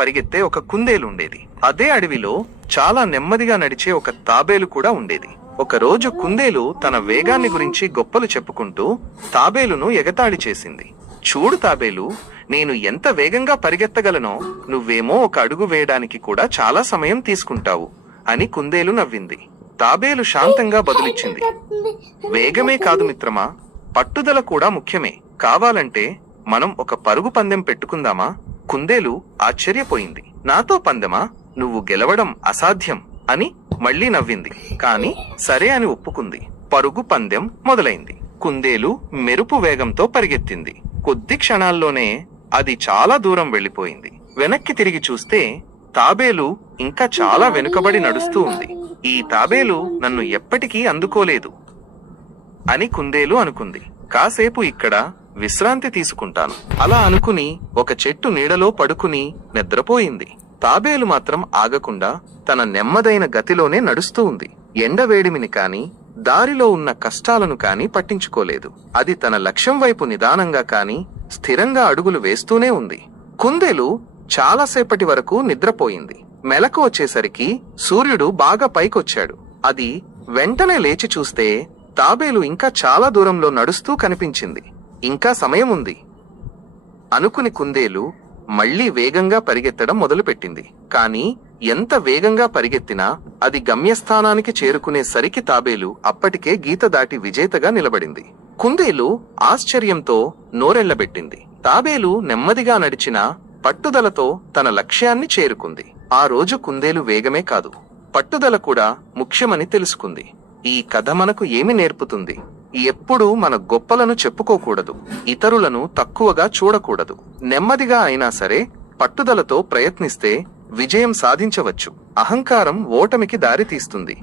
పరిగెత్తే ఒక కుందేలుండేది. అదే అడవిలో చాలా నెమ్మదిగా నడిచే ఒక తాబేలు కూడా ఉండేది. ఒకరోజు కుందేలు తన వేగాన్ని గురించి గొప్పలు చెప్పుకుంటూ తాబేలును ఎగతాళి చేసింది. చూడు తాబేలు, నేను ఎంత వేగంగా పరిగెత్తగలనో నువ్వేమో ఒక అడుగు వేయడానికి కూడా చాలా సమయం తీసుకుంటావు అని కుందేలు నవ్వింది. తాబేలు శాంతంగా బదులిచ్చింది, వేగమే కాదు మిత్రమా, పట్టుదల కూడా ముఖ్యమే. కావాలంటే మనం ఒక పరుగు పందెం పెట్టుకుందామా? కుందేలు ఆశ్చర్యపోయింది. నాతో పందెమా? నువ్వు గెలవడం అసాధ్యం అని మళ్లీ నవ్వింది. కాని సరే అని ఒప్పుకుంది. పరుగు పందెం మొదలైంది. కుందేలు మెరుపు వేగంతో పరిగెత్తింది. కొద్ది క్షణాల్లోనే అది చాలా దూరం వెళ్లిపోయింది. వెనక్కి తిరిగి చూస్తే తాబేలు ఇంకా చాలా వెనుకబడి నడుస్తూ ఉంది. ఈ తాబేలు నన్ను ఎప్పటికీ అందుకోలేదు అని కుందేలు అనుకుంది. కాసేపు ఇక్కడ విశ్రాంతి తీసుకుంటాను అలా అనుకుని ఒక చెట్టు నీడలో పడుకుని నిద్రపోయింది. తాబేలు మాత్రం ఆగకుండా తన నెమ్మదైన గతిలోనే నడుస్తూ ఉంది. ఎండవేడిమిని కాని దారిలో ఉన్న కష్టాలను కాని పట్టించుకోలేదు. అది తన లక్ష్యం వైపు నిదానంగా కాని స్థిరంగా అడుగులు వేస్తూనే ఉంది. కుందేలు చాలాసేపటి వరకు నిద్రపోయింది. మెలకు వచ్చేసరికి సూర్యుడు బాగా పైకొచ్చాడు. అది వెంటనే లేచి చూస్తే తాబేలు ఇంకా చాలా దూరంలో నడుస్తూ కనిపించింది. ఇంకా సమయం ఉంది అనుకుని కుందేలు మళ్లీ వేగంగా పరిగెత్తడం మొదలుపెట్టింది. కాని ఎంత వేగంగా పరిగెత్తినా అది గమ్యస్థానానికి చేరుకునేసరికి తాబేలు అప్పటికే గీత దాటి విజేతగా నిలబడింది. కుందేలు ఆశ్చర్యంతో నోరెళ్లబెట్టింది. తాబేలు నెమ్మదిగా నడిచినా పట్టుదలతో తన లక్ష్యాన్ని చేరుకుంది. ఆ రోజు కుందేలు వేగమే కాదు, పట్టుదల కూడా ముఖ్యమని తెలుసుకుంది. ఈ కథ మనకు ఏమి నేర్పుతుంది? ఎప్పుడూ మన గొప్పలను చెప్పుకోకూడదు, ఇతరులను తక్కువగా చూడకూడదు. నెమ్మదిగా అయినా సరే పట్టుదలతో ప్రయత్నిస్తే విజయం సాధించవచ్చు. అహంకారం ఓటమికి దారి తీస్తుంది.